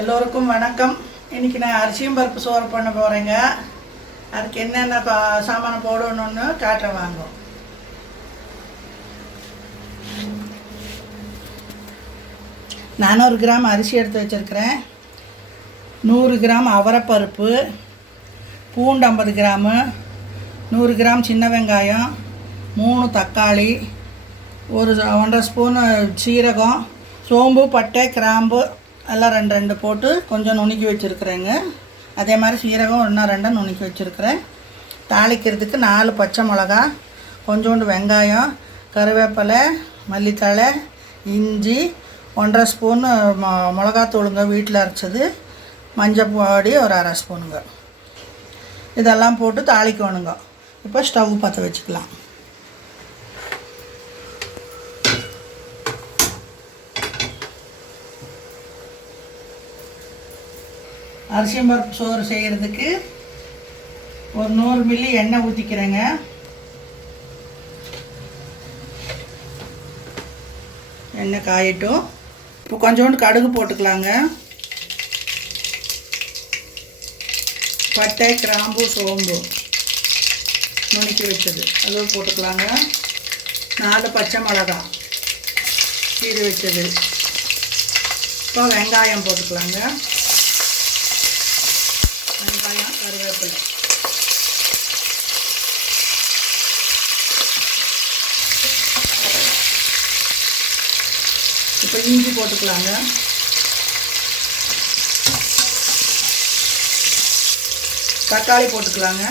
எல்லோருக்கும் வணக்கம். இன்றைக்கி நான் அரிசியும் பருப்பு சோறு பண்ண போகிறேங்க. அதுக்கு என்னென்ன சாமான் போடணுன்னு காட்டுறேன் வாங்க. 400 கிராம் அரிசி எடுத்து வச்சுருக்கிறேன். 100 கிராம் அவரைப்பருப்பு, பூண்டு 50 கிராமு, 100 கிராம் சின்ன வெங்காயம், 3 தக்காளி, ஒரு 1.5 ஸ்பூனு சீரகம், சோம்பு, பட்டை, கிராம்பு எல்லாம் 2 போட்டு கொஞ்சம் நுணுக்கி வச்சுருக்குறேங்க. அதே மாதிரி சீரகம் 1-2 நுணுக்கி வச்சுருக்கிறேன். தாளிக்கிறதுக்கு 4 பச்சை மிளகா, கொஞ்சோண்டு வெங்காயம், கருவேப்பிலை, மல்லித்தழை, இஞ்சி, 1.5 ஸ்பூனு மிளகாத்தூளுங்க வீட்டில் அரைச்சது, மஞ்சள் பொடி ஒரு 1/2 ஸ்பூனுங்க. இதெல்லாம் போட்டு தாளிக்கணுங்க. இப்போ ஸ்டவ் பற்ற வச்சுக்கலாம். அரிசியும் பருப்பு சோறு செய்கிறதுக்கு ஒரு 100 மில்லி எண்ணெய் ஊற்றிக்கிறேங்க. எண்ணெய் காயட்டும். இப்போ கொஞ்சோண்டு கடுகு போட்டுக்கலாங்க. பட்டை, கிராம்பு, சோம்பு நுணுக்கி வச்சது அதுவும் போட்டுக்கலாங்க. 4 பச்சை மிளகா கீறி வச்சது. இப்போ வெங்காயம் போட்டுக்கலாங்க. வெங்காயம், கருவேப்பிலை, இப்போ இஞ்சி போட்டுக்கலாங்க. தக்காளி போட்டுக்கலாங்க.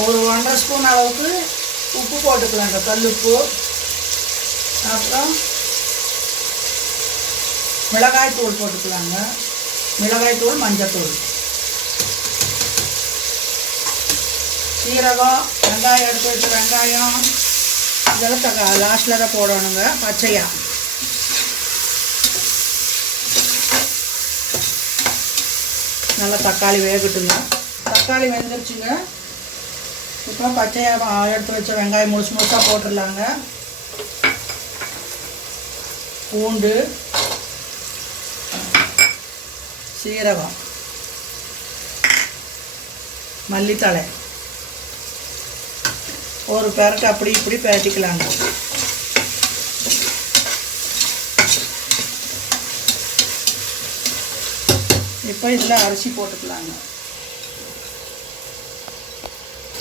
ஒரு 1.5 ஸ்பூன் அளவுக்கு உப்பு போட்டுக்கலாங்க, கல்லுப்பு. அப்புறம் மிளகாய்த்தூள் போட்டுக்கலாங்க. மிளகாய்த்தூள், மஞ்சத்தூள், சீரகம், வெங்காயம் எடுத்து வச்சு வெங்காயம் இதெல்லாம் லாஸ்ட்டில் தான் போடணுங்க, பச்சையாக. நல்லா தக்காளி வேகட்டுங்க. தக்காளி வெந்துருச்சுங்க. இப்போ பச்சையாக எடுத்து வச்ச வெங்காயம் முழுசு முழுசாக போட்டுடலாங்க. பூண்டு, சீரகம், மல்லித்தழை ஒரு பெரட்டு அப்படி இப்படி பெரட்டிக்கலாங்க. இப்போ இதில் அரிசி போட்டுக்கலாங்க.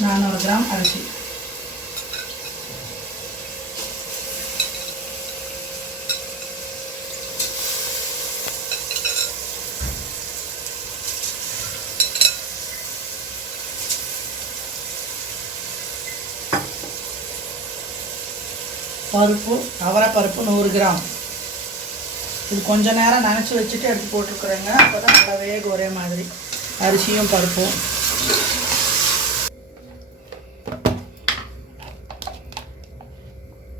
400 கிராம் அரிசி. பருப்பு, அவரைப்பருப்பு 100 கிராம். இது கொஞ்ச நேரம் நனைச்சி வச்சுட்டு எடுத்து போட்டுருக்குறேங்க. அப்போ தான் நல்லா வேக ஒரே மாதிரி அரிசியும் பருப்பும்.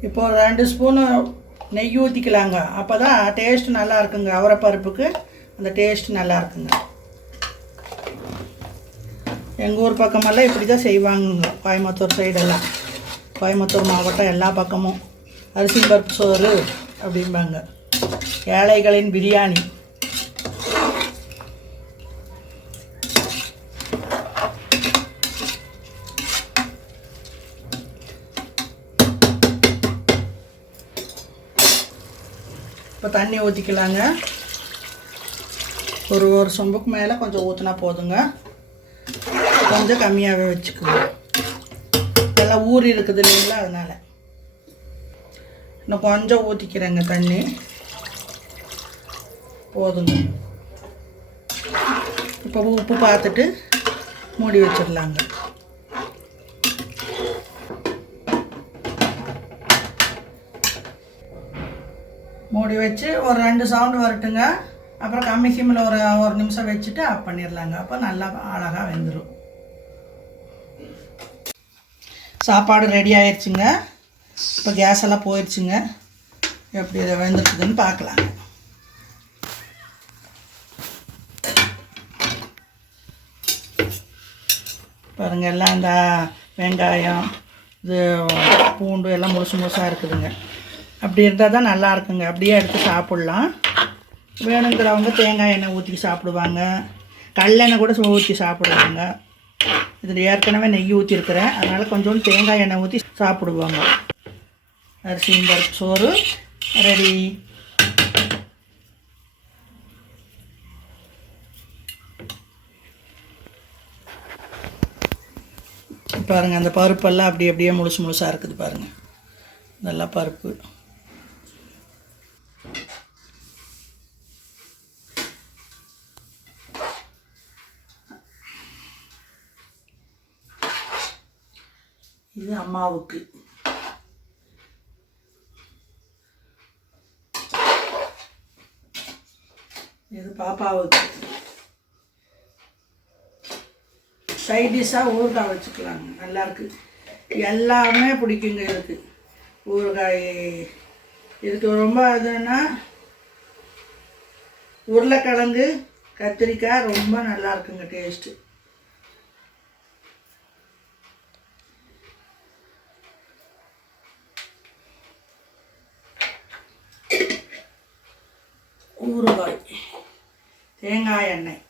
இப்போ 2 ஸ்பூனு நெய் ஊற்றிக்கலாங்க. அப்போ தான் டேஸ்ட் நல்லா இருக்குங்க. அவரைப்பருப்புக்கு அந்த டேஸ்ட் நல்லா இருக்குங்க. எங்கள் ஊர் பக்கமெல்லாம் இப்படி தான் செய்வாங்க. கோயம்புத்தூர் சைடெல்லாம், கோயம்புத்தூர் மாவட்டம் எல்லா பக்கமும் அரிசி பருப்பு சோறு அப்படிம்பாங்க. ஏழைகளின் பிரியாணி. இப்போ தண்ணி ஊற்றிக்கலாங்க. ஒரு சொம்புக்கு மேலே கொஞ்சம் ஊற்றினா போதுங்க. கொஞ்சம் கம்மியாகவே வச்சுக்கோங்க. எல்லாம் ஊறி இருக்குது இல்லைங்களா, அதனால் இன்னும் கொஞ்சம் ஊற்றிக்கிறேங்க. தண்ணி போதுங்க. இப்போ உப்பு பார்த்துட்டு மூடி வச்சிடலாங்க. மூடி வச்சு ஒரு 2 சவுண்டு வரட்டுங்க. அப்புறம் கம்மி சிம்மில் ஒரு நிமிஷம் வச்சுட்டு ஆஃப் பண்ணிடலாங்க. அப்போ நல்லா அழகாக வெந்துடும். சாப்பாடு ரெடி ஆயிடுச்சுங்க. இப்போ கேஸ் எல்லாம் போயிடுச்சுங்க. எப்படி இதை வெந்துருக்குதுன்னு பார்க்கலாங்க. பாருங்கள் எல்லாம் இந்த வெங்காயம் இது பூண்டு எல்லாம் முழுசாக இருக்குதுங்க. அப்படி இருந்தால் தான் நல்லா இருக்குங்க. அப்படியே எடுத்து சாப்பிட்லாம். வேணுங்கிறவங்க தேங்காய் எண்ணெய் ஊற்றி சாப்பிடுவாங்க, கடலெண்ணெய் கூட ஊற்றி சாப்பிடுவாங்க. இதில் ஏற்கனவே நெய் ஊற்றிருக்கிறேன், அதனால் கொஞ்சோண்டு தேங்காய் எண்ணெய் ஊற்றி சாப்பிடுவாங்க. அரிசியும் பருப்பு சோறு ரெடி. பாருங்கள் அந்த பருப்பெல்லாம் அப்படியே முழுசாக இருக்குது பாருங்கள். இதெல்லாம் பருப்பு. இது அம்மாவுக்கு. இது பாப்பாவுக்கு. சைட் டிஷ்ஷாக ஊறுகாய் வச்சுக்கலாங்க, நல்லாயிருக்கு. எல்லாமே பிடிக்குங்க இதுக்கு. ஊறுகாய் இதுக்கு ரொம்ப இதுன்னா உருளைக்கிழங்கு கத்திரிக்காய் ரொம்ப நல்லா இருக்குங்க டேஸ்ட்டு. ஊறுகாய் தேங்காய் எண்ணெய்.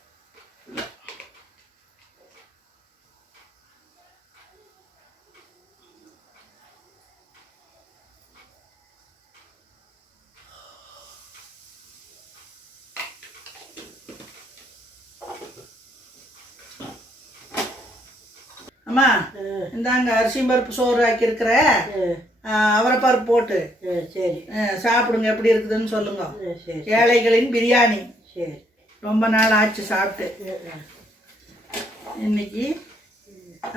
அம்மா இந்தாங்க அரிசி பருப்பு சோறு ஆக்கியிருக்கிற, அவரைப்பருப்பு போட்டு சரி சாப்பிடுங்க. எப்படி இருக்குதுன்னு சொல்லுங்க. ஏழைகளின் பிரியாணி. சரி, ரொம்ப நாள் ஆச்சு சாப்பிட்டு. இன்னைக்கு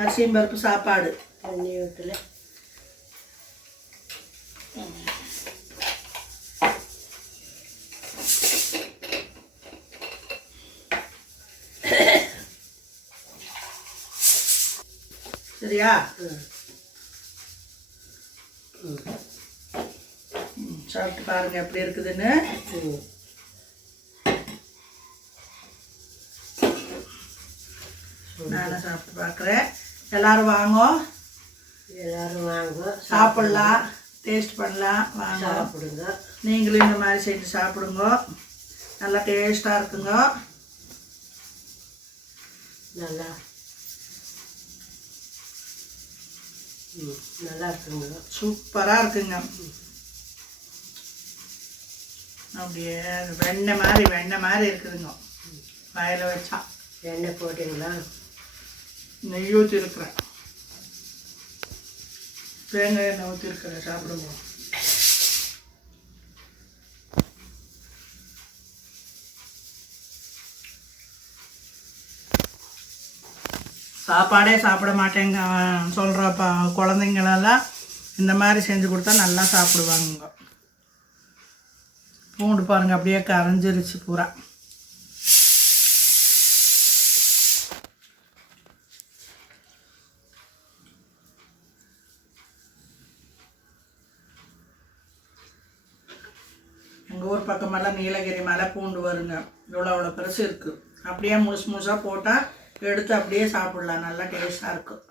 அரிசி பருப்பு சாப்பாடு. வீட்டில் சரியா? சாப்பிட்டு பாருங்க எப்படி இருக்குதுன்னு. நானும் சாப்பிட்டு பார்க்குறேன். எல்லாரும் வாங்க, சாப்பிட்லாம், டேஸ்ட் பண்ணலாம். வாங்க சாப்பிடுங்க. நீங்களும் இந்த மாதிரி செஞ்சு சாப்பிடுங்க, நல்லா டேஸ்ட்டாக இருக்குங்க. நல்லா இருக்குங்க, சூப்பராக இருக்குங்க. அப்படியே வெண்ணெய் மாதிரி இருக்குதுங்க. வாயில் வச்சா. எண்ணெய் போட்டிங்களா? நெய் ஊற்றிருக்கிறேன், தேங்காய் எண்ணெய் ஊற்றிருக்கிறேன். சாப்பிடுங்க. சாப்பாடே சாப்பிட மாட்டேங்க சொல்கிறப்ப குழந்தைங்களெல்லாம் இந்த மாதிரி செஞ்சு கொடுத்தா நல்லா சாப்பிடுவாங்க. பூண்டு பாருங்கள் அப்படியே கரைஞ்சிருச்சு பூரா. எங்கள் ஊர் பக்கமெல்லாம் நீலகிரி மலை பூண்டு வருங்க. இவ்வளோ பெருசு இருக்குது. அப்படியே முழுசாக போட்டால் எடுத்து அப்படியே சாப்பிட்லாம், நல்லா டேஸ்ட்டாக இருக்கும்.